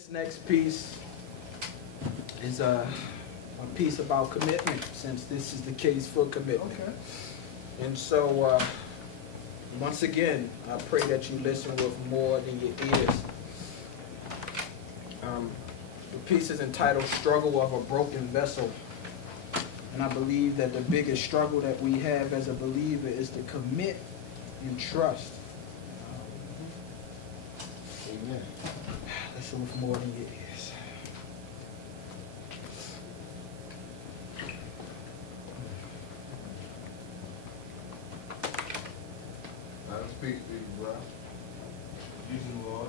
This next piece is a piece about commitment, since this is the case for commitment. Okay. And so, once again, I pray that you listen with more than your ears. The piece is entitled Struggle of a Broken Vessel. And I believe that the biggest struggle that we have as a believer is to commit and trust. Amen. Listen with more than your ears. Let us speak to you, bro. Using the Lord.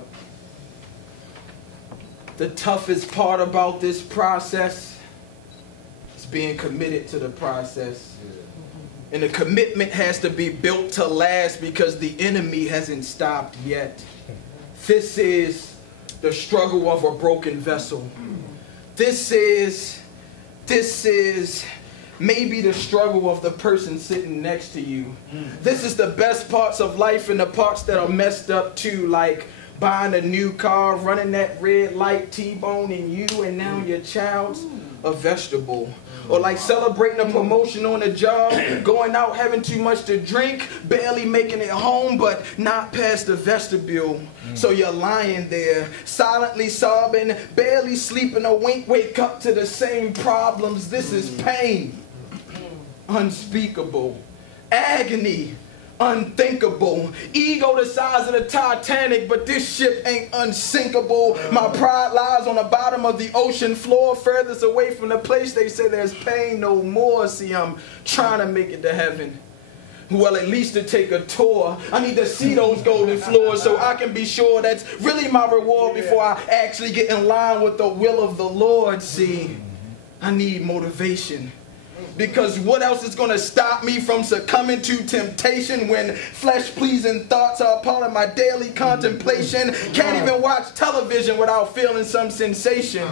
The toughest part about this process is being committed to the process. Yeah. And the commitment has to be built to last because the enemy hasn't stopped yet. This is the struggle of a broken vessel. This is maybe the struggle of the person sitting next to you. This is the best parts of life and the parts that are messed up too, like buying a new car, running that red light, T-boning you, and now your child's a vegetable. Or like celebrating a promotion on a job, going out having too much to drink, barely making it home, but not past the vestibule. So you're lying there, silently sobbing, barely sleeping a wink, wake up to the same problems. This is pain. Unspeakable. Agony. Unthinkable. Ego the size of the Titanic, but this ship ain't unsinkable. My pride lies on the bottom of the ocean floor, furthest away from the place they say there's pain no more. See, I'm trying to make it to heaven. Well, at least to take a tour. I need to see those golden floors so I can be sure that's really my reward before I actually get in line with the will of the Lord. See, I need motivation. Because what else is going to stop me from succumbing to temptation when flesh-pleasing thoughts are part of my daily contemplation? Can't even watch television without feeling some sensation.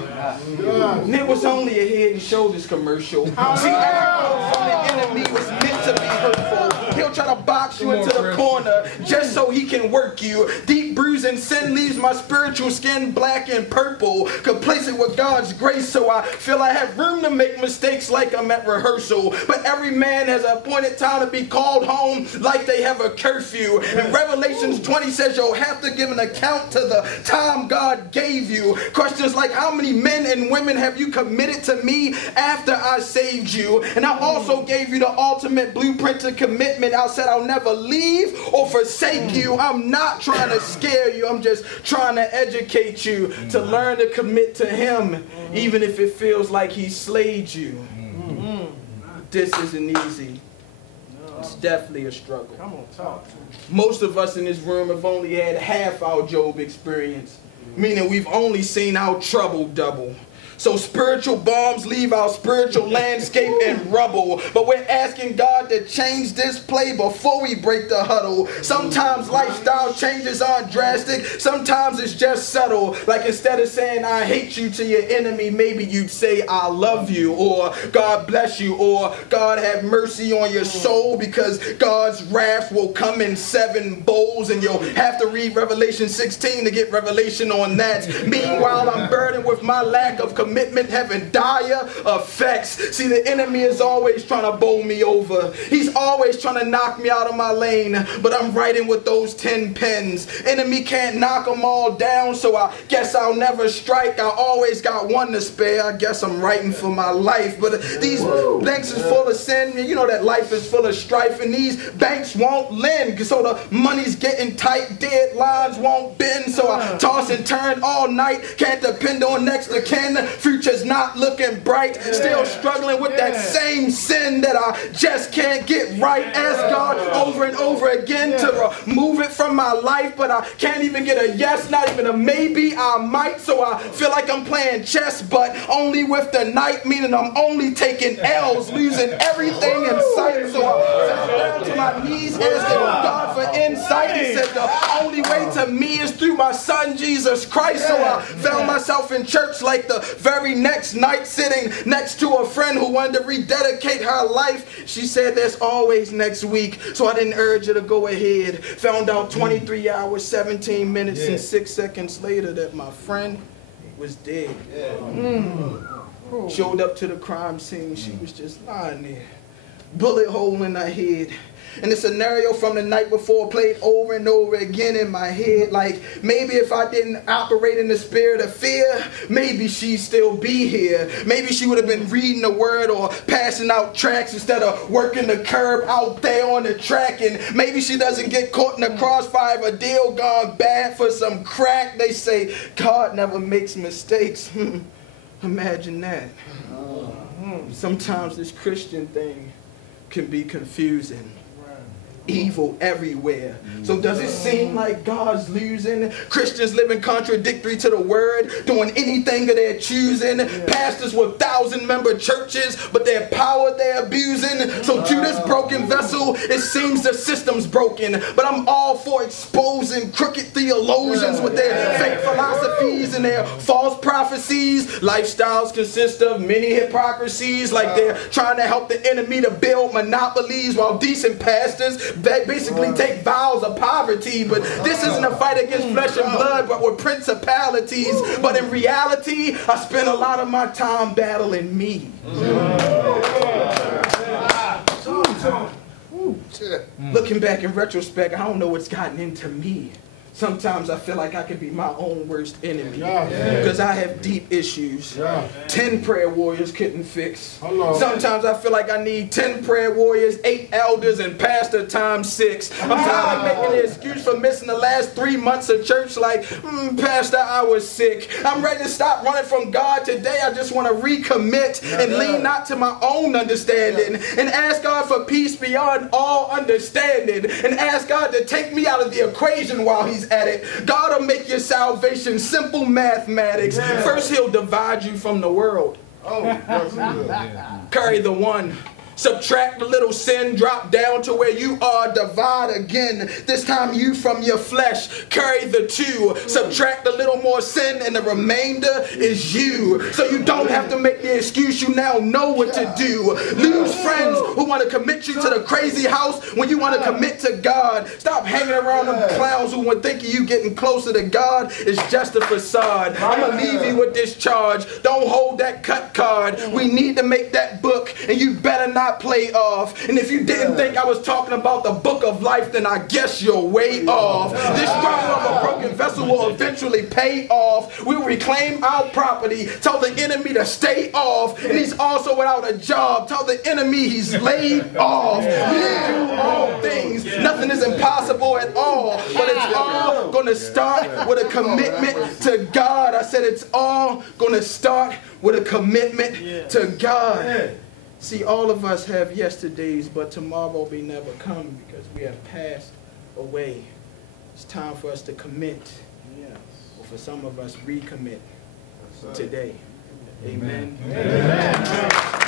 And it was only a Head and Shoulders commercial. See, every from the enemy was meant to be hurtful. He'll try to box you into the corner just so he can work you. Deep bruising sin leaves my spiritual skin black and purple, complacent with God's grace, so I feel I have room to make mistakes like I'm at rehearsal. But every man has an appointed time to be called home like they have a curfew. And Revelations 20 says you'll have to give an account to the time God gave you. Questions like, how many men and women have you committed to me after I saved you? And I also gave you the ultimate blueprint to commitment. I said I'll never leave or forsake you. I'm not trying to scare you. I'm just trying to educate you to learn to commit to him, even if it feels like he slayed you. This isn't easy. It's definitely a struggle. Come on, talk. Most of us in this room have only had half our Job experience, meaning we've only seen our trouble double. So spiritual bombs leave our spiritual landscape in rubble. But we're asking God to change this play before we break the huddle. Sometimes lifestyle changes aren't drastic. Sometimes it's just subtle. Like instead of saying I hate you to your enemy, maybe you'd say I love you, or God bless you, or God have mercy on your soul, because God's wrath will come in 7 bowls and you'll have to read Revelation 16 to get revelation on that. Meanwhile, I'm burdened with my lack of commitment having dire effects. See, the enemy is always trying to bowl me over. He's always trying to knock me out of my lane, but I'm writing with those 10 pens. Enemy can't knock them all down, so I guess I'll never strike. I always got one to spare. I guess I'm writing for my life, but these banks is full of sin. You know that life is full of strife, and these banks won't lend, so the money's getting tight. Deadlines won't bend, so I toss and turn all night. Can't depend on next to kin. Future's not looking bright. Still struggling with that same sin that I just can't get right. Ask God over and over again to remove it from my life, but I can't even get a yes, not even a maybe. I might, so I feel like I'm playing chess, but only with the knight, meaning I'm only taking L's, losing everything in sight. So I fell down to my knees, asking God for insight. He said the only way to me is through my son Jesus Christ. So I found myself in church like the very next night, sitting next to a friend who wanted to rededicate her life. She said there's always next week, so I didn't urge her to go ahead. Found out 23 hours, 17 minutes, and 6 seconds later that my friend was dead. Showed up to the crime scene. She was just lying there. Bullet hole in her head. And the scenario from the night before played over and over again in my head. Like, maybe if I didn't operate in the spirit of fear, maybe she'd still be here. Maybe she would have been reading the word or passing out tracts instead of working the curb out there on the track. And maybe she doesn't get caught in the crossfire of a deal gone bad for some crack. They say God never makes mistakes. Imagine that. Sometimes this Christian thing can be confusing. Evil everywhere. So does it seem like God's losing? Christians living contradictory to the word, doing anything of their choosing. Pastors with 1,000-member churches, but their power they're abusing. So to this broken vessel, it seems the system's broken. But I'm all for exposing crooked theologians with their fake philosophies and their false prophecies. Lifestyles consist of many hypocrisies, like they're trying to help the enemy to build monopolies, while decent pastors they basically take vows of poverty. But this isn't a fight against flesh and blood, but with principalities. But in reality, I spend a lot of my time battling me. Looking back in retrospect, I don't know what's gotten into me. Sometimes I feel like I can be my own worst enemy because I have deep issues. 10 prayer warriors couldn't fix. Sometimes I feel like I need 10 prayer warriors, 8 elders, and pastor times 6. I'm tired of making the excuse for missing the last 3 months of church like, Pastor, I was sick. I'm ready to stop running from God today. I just want to recommit and lean not to my own understanding and ask God for peace beyond all understanding and ask God to take me out of the equation while He's at it. God will make your salvation simple mathematics. First, He'll divide you from the world. Carry the one. Subtract the little sin, drop down to where you are, divide again. This time you from your flesh, carry the 2. Subtract a little more sin and the remainder is you. So you don't have to make the excuse, you now know what to do. Lose friends who want to commit you to the crazy house when you want to commit to God. Stop hanging around them clowns who would think you getting closer to God is just a facade. I'm going to leave you with this charge. Don't hold that cut card. We need to make that book and you better not play off. And if you didn't think I was talking about the book of life, then I guess you're way off. This struggle of a broken vessel will eventually pay off. We'll reclaim our property. Tell the enemy to stay off. And he's also without a job. Tell the enemy he's laid off. We can do all things. Nothing is impossible at all. But it's all going to start with a commitment to God. I said it's all going to start with a commitment to God. See, all of us have yesterdays, but tomorrow may never come because we have passed away. It's time for us to commit, or for some of us, recommit today. Amen. Amen.